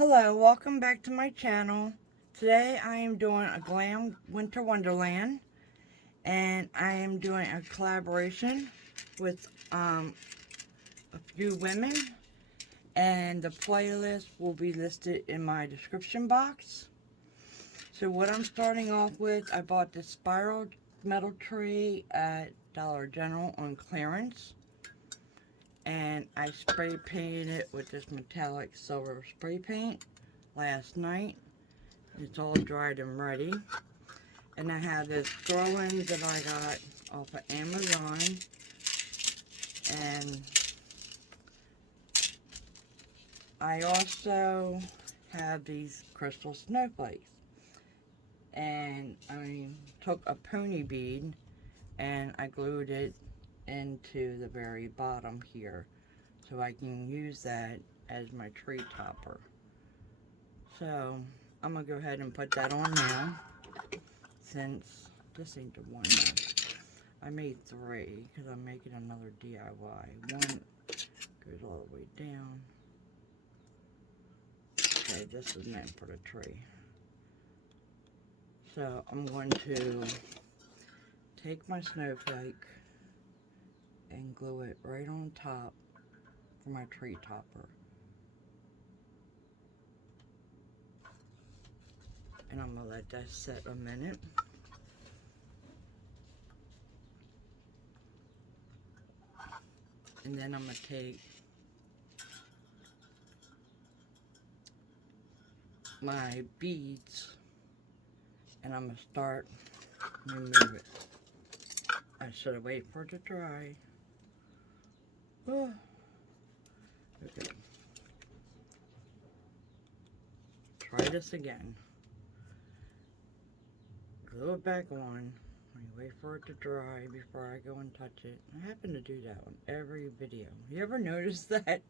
Hello, welcome back to my channel. Today I am doing a Glam Winter Wonderland, and I am doing a collaboration with a few women, and the playlist will be listed in my description box. So what I'm starting off with, I bought this spiral metal tree at Dollar General on clearance, and I spray painted it with this metallic silver spray paint last night. It's all dried and ready. And I have this garland that I got off of Amazon. And I also have these crystal snowflakes. And I took a pony bead and I glued it into the very bottom here, so I can use that as my tree topper. So I'm gonna go ahead and put that on now, since this ain't the one now. I made 3 because I'm making another DIY. One goes all the way down. Okay, this is meant for the tree. So I'm going to take my snowflake and glue it right on top for my tree topper. And I'm going to let that set a minute. And then I'm going to take my beads and I'm going to start remove it. I should have waited for it to dry. Oh. Okay. Try this again. Glue it back on. Wait for it to dry before I go and touch it. I happen to do that on every video. You ever notice that?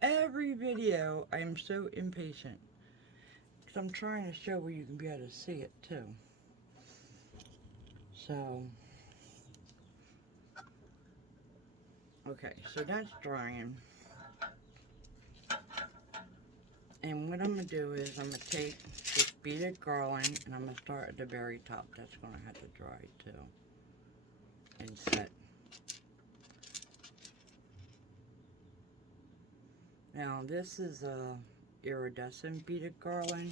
Every video, I am so impatient. Because I'm trying to show where you can be able to see it too. So, okay, so that's drying. And what I'm going to do is I'm going to take this beaded garland and I'm going to start at the very top. That's going to have to dry too. And set. Now this is a iridescent beaded garland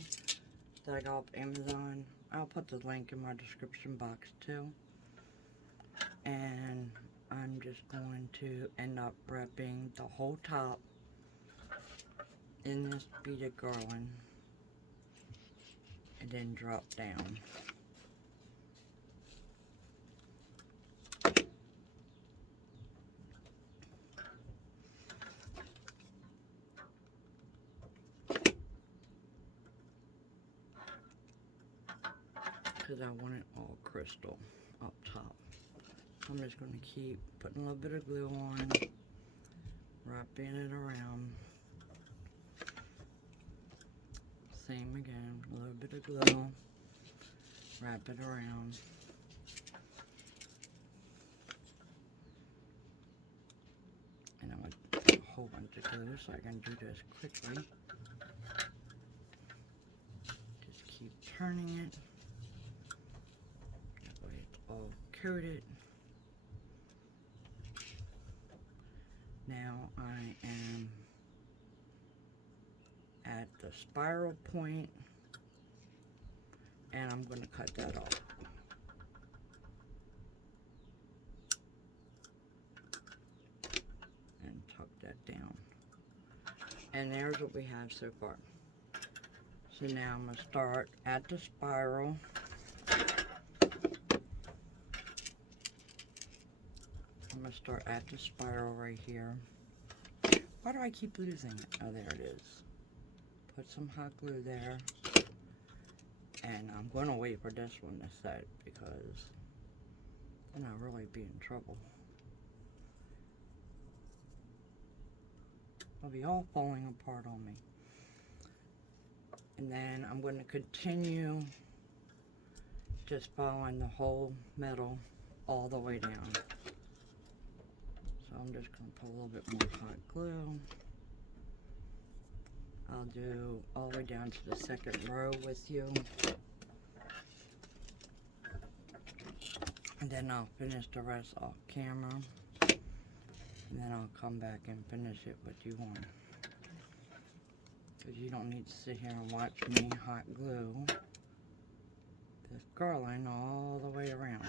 that I got off Amazon. I'll put the link in my description box too. And I'm just going to end up wrapping the whole top in this beaded garland and then drop down. Because I want it all crystal up top. So I'm just going to keep putting a little bit of glue on, wrapping it around. Same again, a little bit of glue, wrap it around. And I'm going to put a whole bunch of glue so I can do this quickly. Just keep turning it. That way it's all coated. Now I am at the spiral point and I'm going to cut that off. And tuck that down. And there's what we have so far. So now I'm going to start at the spiral. I'm going to start at the spiral right here. Why do I keep losing it? Oh, there it is. Put some hot glue there. And I'm going to wait for this one to set because then I'll really be in trouble. It'll be all falling apart on me. And then I'm going to continue just following the whole metal all the way down. So I'm just going to put a little bit more hot glue. I'll do all the way down to the second row with you. And then I'll finish the rest off camera. And then I'll come back and finish it with you on. Because you don't need to sit here and watch me hot glue this garland all the way around.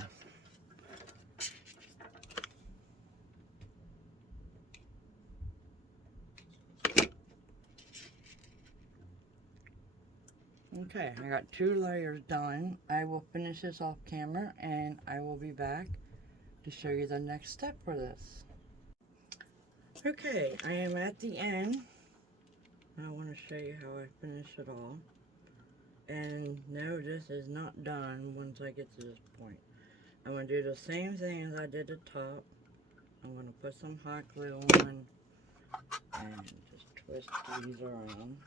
Okay, I got 2 layers done. I will finish this off camera and I will be back to show you the next step for this. Okay, I am at the end. I want to show you how I finish it all. And no, this is not done once I get to this point. I'm going to do the same thing as I did at the top. I'm going to put some hot glue on and just twist these around.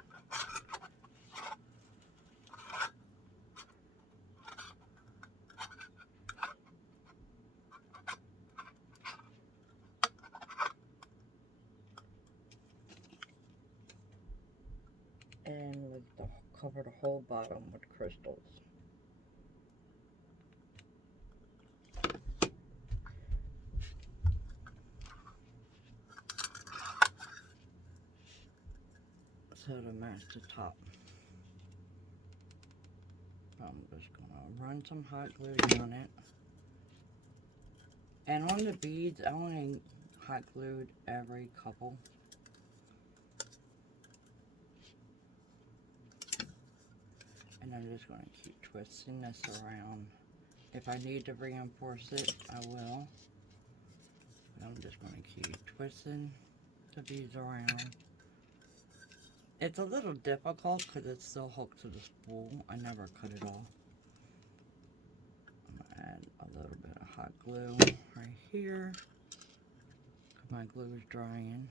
And cover the whole bottom with crystals. So to match the top. I'm just gonna run some hot glue on it. And on the beads, I only hot glued every couple. And I'm just going to keep twisting this around. If I need to reinforce it, I will. But I'm just going to keep twisting the beads around. It's a little difficult because it's still hooked to the spool. I never cut it off. I'm going to add a little bit of hot glue right here. Because my glue is drying.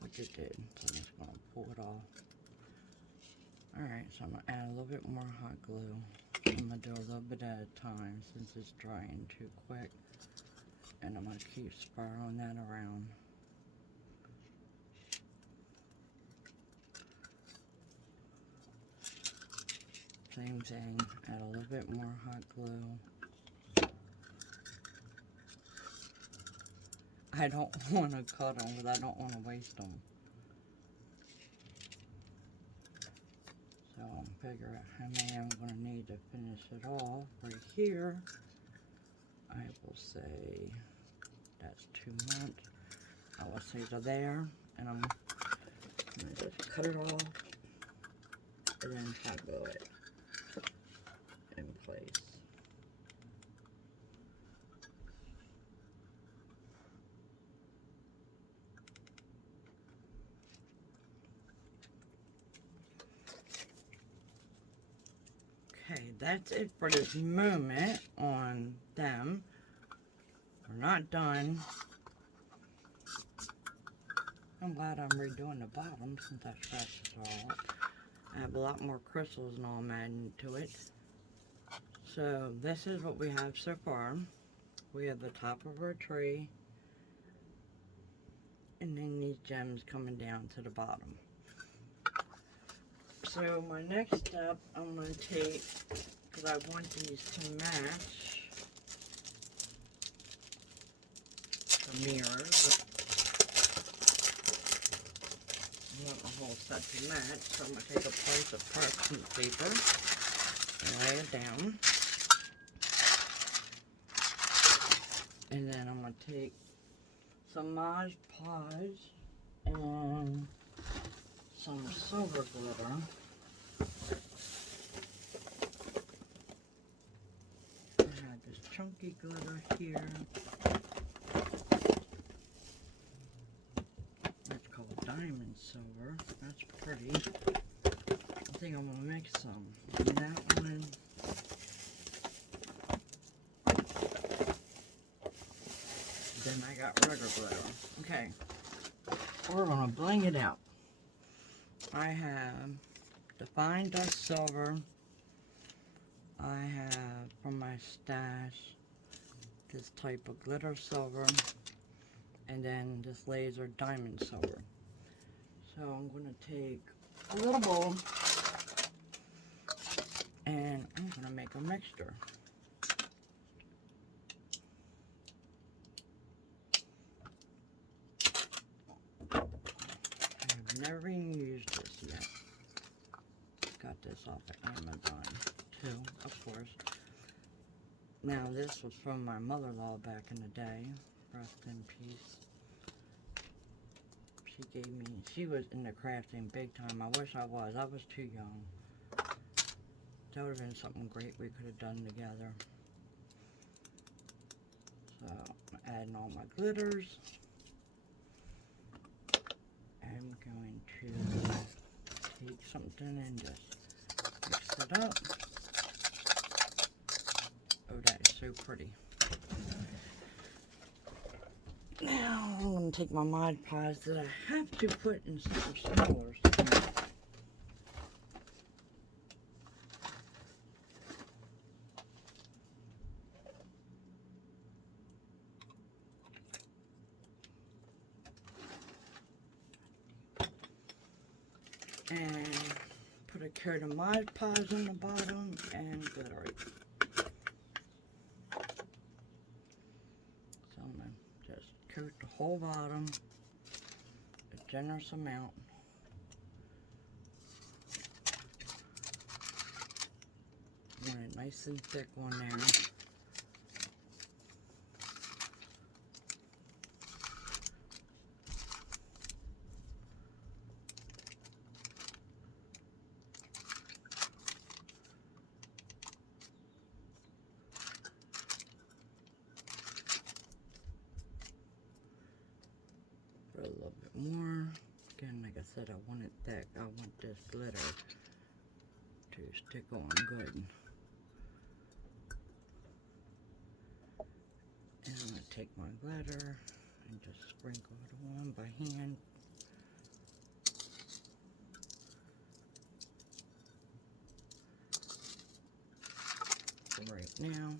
Which it did. So I'm just going to pull it off. Alright, so I'm going to add a little bit more hot glue. I'm going to do a little bit at a time since it's drying too quick. And I'm going to keep spiraling that around. Same thing, add a little bit more hot glue. I don't want to cut them because I don't want to waste them. So I'll figure out how many I'm going to need to finish it off. Right here, I will say that's too much. I will say to there, and I'm going to just cut it off and then hot glue it in place. Okay, that's it for this moment on them. We're not done. I'm glad I'm redoing the bottom since I scratched it all up. I have a lot more crystals and all added to it. So this is what we have so far. We have the top of our tree. And then these gems coming down to the bottom. So my next step I'm going to take, because I want these to match the mirrors. I want the whole set to match, so I'm going to take a piece of parchment paper and lay it down. And then I'm going to take some Mod Podge and some silver glitter. I have this chunky glitter here. That's called diamond silver. That's pretty. I think I'm going to mix some. And that one. Then I got regular glitter. Okay. We're going to bling it out. I have the fine dust silver. I have from my stash this type of glitter silver. And then this laser diamond silver. So I'm going to take a little bowl and I'm going to make a mixture. I've never even used this yet. Got this off of Amazon too, of course. Now this was from my mother-in-law back in the day. Rest in peace. She gave me, she was into crafting big time. I wish I was. I was too young. That would have been something great we could have done together. So, I'm adding all my glitters. I'm going to take something and just mix it up. Oh, that is so pretty. Now, I'm going to take my Mod Podge that I have to put in something smaller. And put a coat of Mod Podge on the bottom and glitter it. So I'm going to just coat the whole bottom, a generous amount. Want a nice and thick one there. Put a little bit more. Again, like I said, I want it thick. I want this glitter to stick on good. And I'm going to take my glitter and just sprinkle it on by hand. For right now.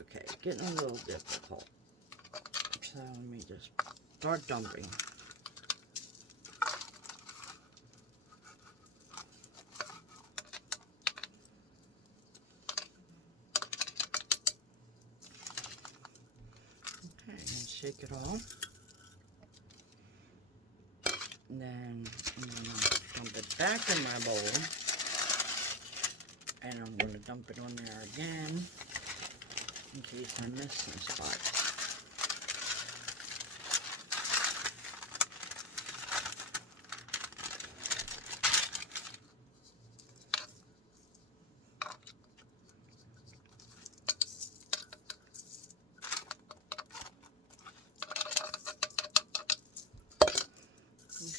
Okay, getting a little difficult. So let me just start dumping. Okay, and shake it off. And then I'm going to dump it back in my bowl. And I'm going to dump it on there again in case I miss some spots.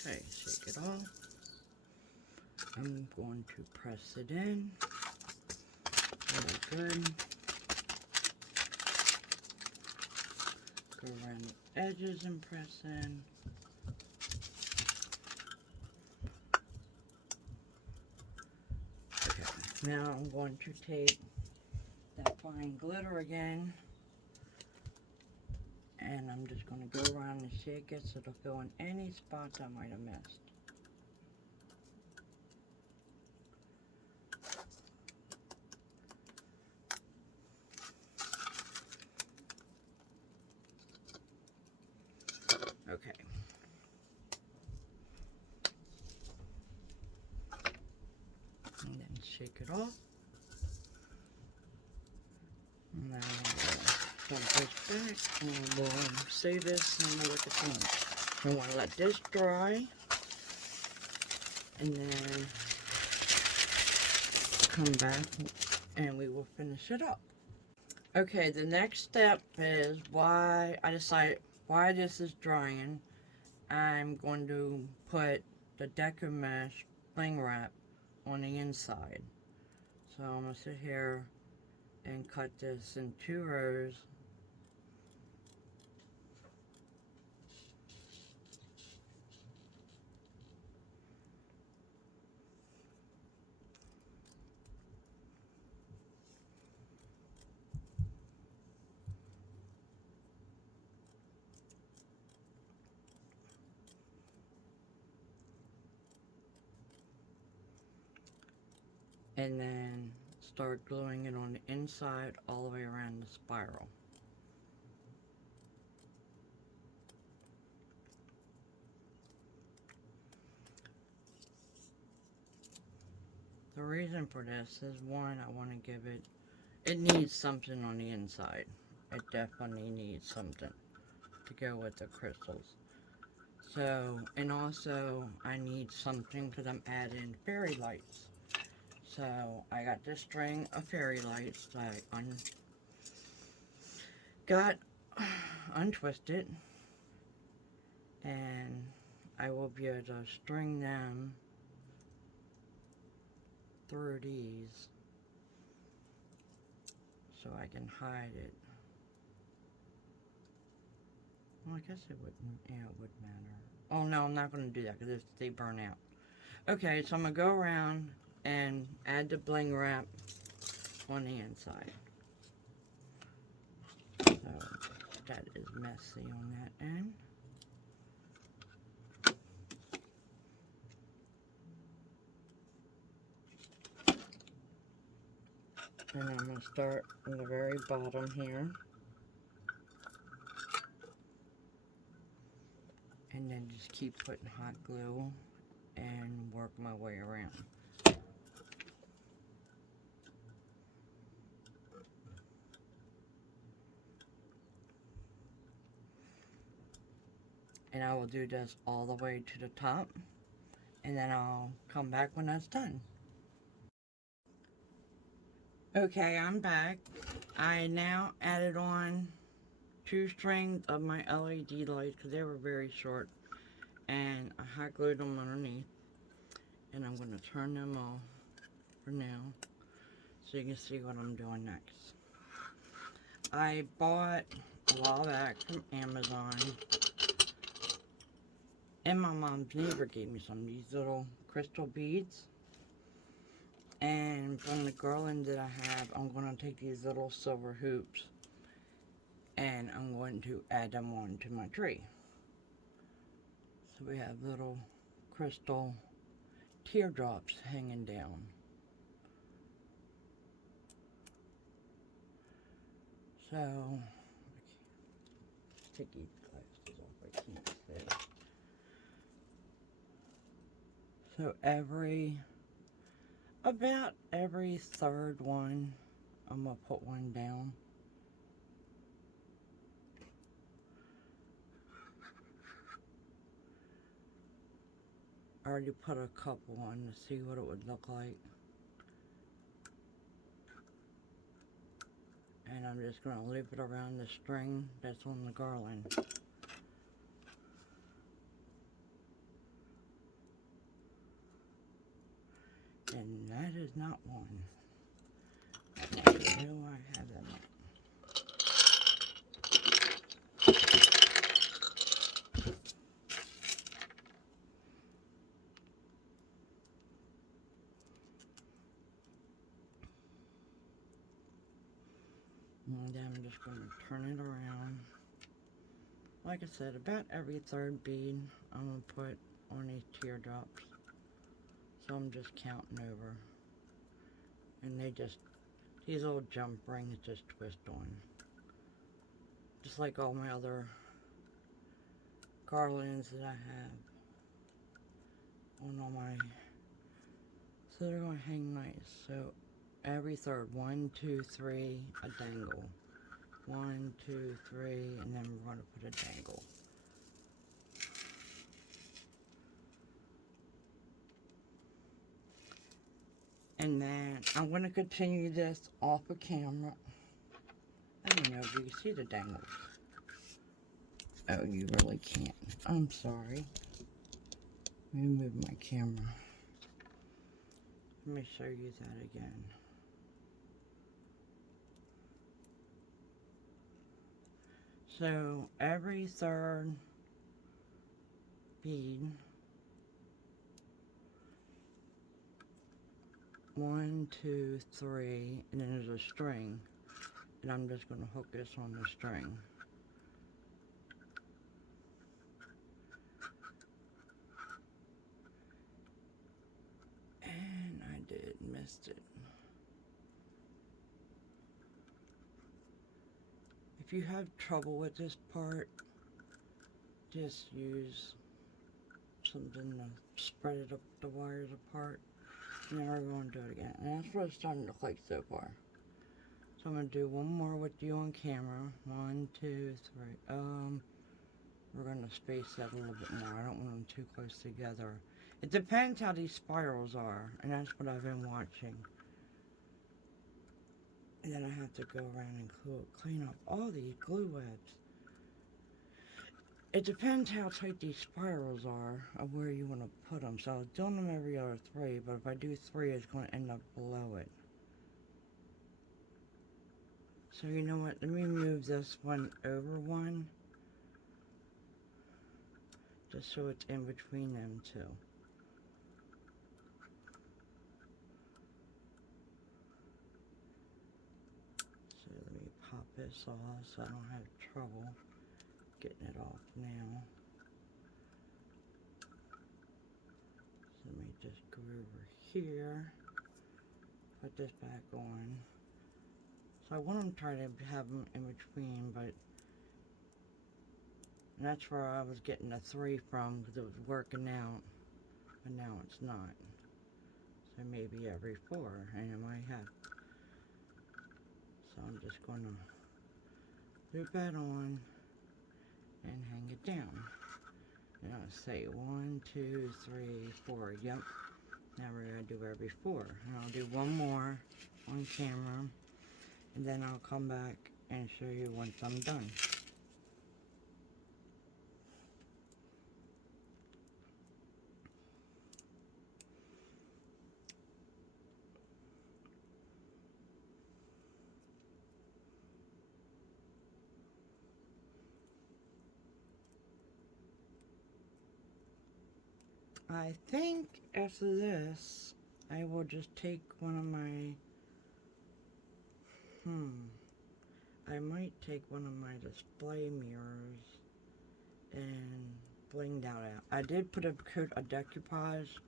Okay, shake it off. I'm going to press it in. Really good. Go around the edges and press in. Okay, now I'm going to take that fine glitter again. And I'm just going to go around and shake it so it'll fill in any spots I might have missed. Okay. And then shake it off. And now dump this back and we'll save this and we'll look at things. We want to let this dry and then come back and we will finish it up. Okay, the next step is why I decided why this is drying. I'm going to put the Deco Mesh bling wrap on the inside. So I'm going to sit here and cut this in 2 rows. and then start gluing it on the inside all the way around the spiral. The reason for this is, one, I want to give it needs something on the inside. It definitely needs something to go with the crystals. So, and also I need something because I'm adding fairy lights. So I got this string of fairy lights that I got untwisted, and I will be able to string them through these so I can hide it. Well, I guess it wouldn't, yeah, it would matter. Oh no, I'm not going to do that because they burn out. Okay, so I'm going to go around and add the bling wrap on the inside. So that is messy on that end. And I'm going to start on the very bottom here. And then just keep putting hot glue and work my way around. And I will do this all the way to the top, and then I'll come back when that's done. Okay, I'm back. I now added on 2 strings of my LED lights because they were very short, and I hot glued them underneath, and I'm going to turn them off for now so you can see what I'm doing next. I bought a while back from Amazon, and my mom's neighbor gave me some of these little crystal beads. And from the garland that I have, I'm going to take these little silver hoops and I'm going to add them on to my tree. So we have little crystal teardrops hanging down. So, take these glasses off, I can't see. So about every third one, I'm going to put one down. I already put a couple on to see what it would look like. And I'm just going to loop it around the string that's on the garland. And that is not one. Where do I have them? And then I'm just going to turn it around. Like I said, about every third bead I'm going to put on these teardrops. So I'm just counting over. And these little jump rings just twist on. Just like all my other garlands that I have on all my, so they're going to hang nice. So every third, 1, 2, 3, a dangle. 1, 2, 3, and then we're going to put a dangle. And then I'm going to continue this off of camera. I don't know if you can see the dangles. Oh, you really can't. I'm sorry. Let me move my camera. Let me show you that again. So every third bead, 1, 2, 3, and then there's a string, and I'm just going to hook this on the string. And I did miss missed it. If you have trouble with this part, just use something to spread it up the wires apart. And then we're going to do it again. And that's what it's starting to look like so far. So I'm going to do one more with you on camera. 1, 2, 3. We're going to space that a little bit more. I don't want them too close together. It depends how these spirals are. And that's what I've been watching. And then I have to go around and clean up all these glue webs. It depends how tight these spirals are of where you want to put them. So I was doing them every other 3, but if I do 3, it's going to end up below it. So you know what, let me move this one over one, just so it's in between them two. So let me pop this off so I don't have trouble getting it off now. So let me just go over here, put this back on. So I want to try to have them in between, but and that's where I was getting the 3 from because it was working out, but now it's not. So maybe every 4, and it might have. So I'm just going to loop that on and hang it down. And I'll say 1, 2, 3, 4. Yep. Now we're going to do every 4. And I'll do one more on camera. And then I'll come back and show you once I'm done. I think after this, I will just take one of my, I might take one of my display mirrors and bling that out. I did put a coat of decoupage,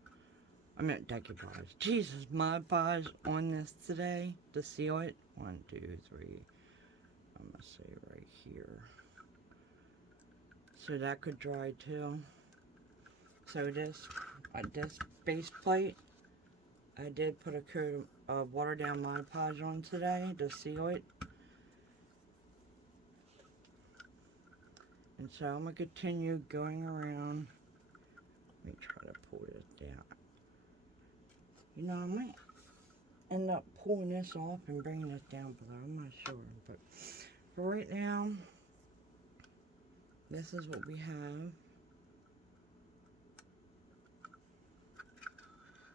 Jesus, Mod Podge on this today to seal it. 1, 2, 3, I'm gonna say right here. So that could dry too. So this base plate, I did put a coat of watered down Mod Podge on today to seal it. And so I'm going to continue going around. Let me try to pull this down. You know, I might end up pulling this off and bringing this down below. I'm not sure. But for right now, this is what we have.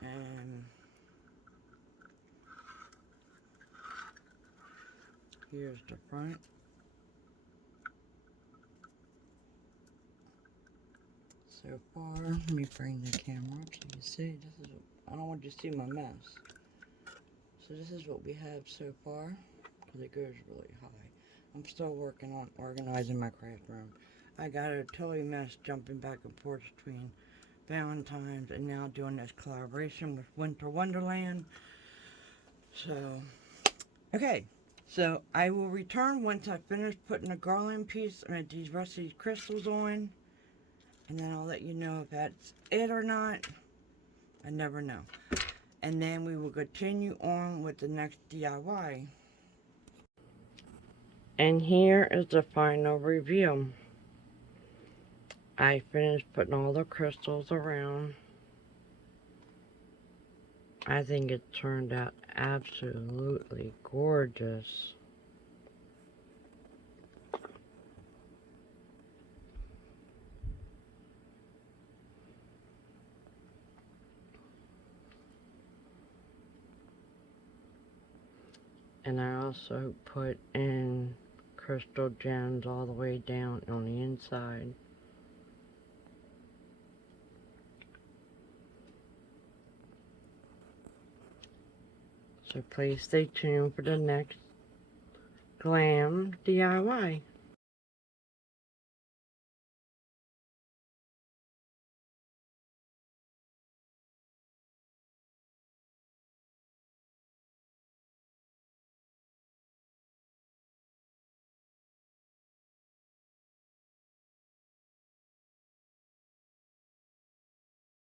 And here's the front. So far, let me bring the camera up so you see. This is I don't want you to see my mess. So this is what we have so far, because it goes really high. I'm still working on organizing my craft room. I got a totally mess jumping back and forth between Valentine's and now doing this collaboration with Winter Wonderland. So, okay. So I will return once I finish putting the garland piece and these rest of these crystals on. And then I'll let you know if that's it or not. I never know. And then we will continue on with the next DIY. And here is the final review. I finished putting all the crystals around. I think it turned out absolutely gorgeous. And I also put in crystal gems all the way down on the inside. So please stay tuned for the next Glam DIY.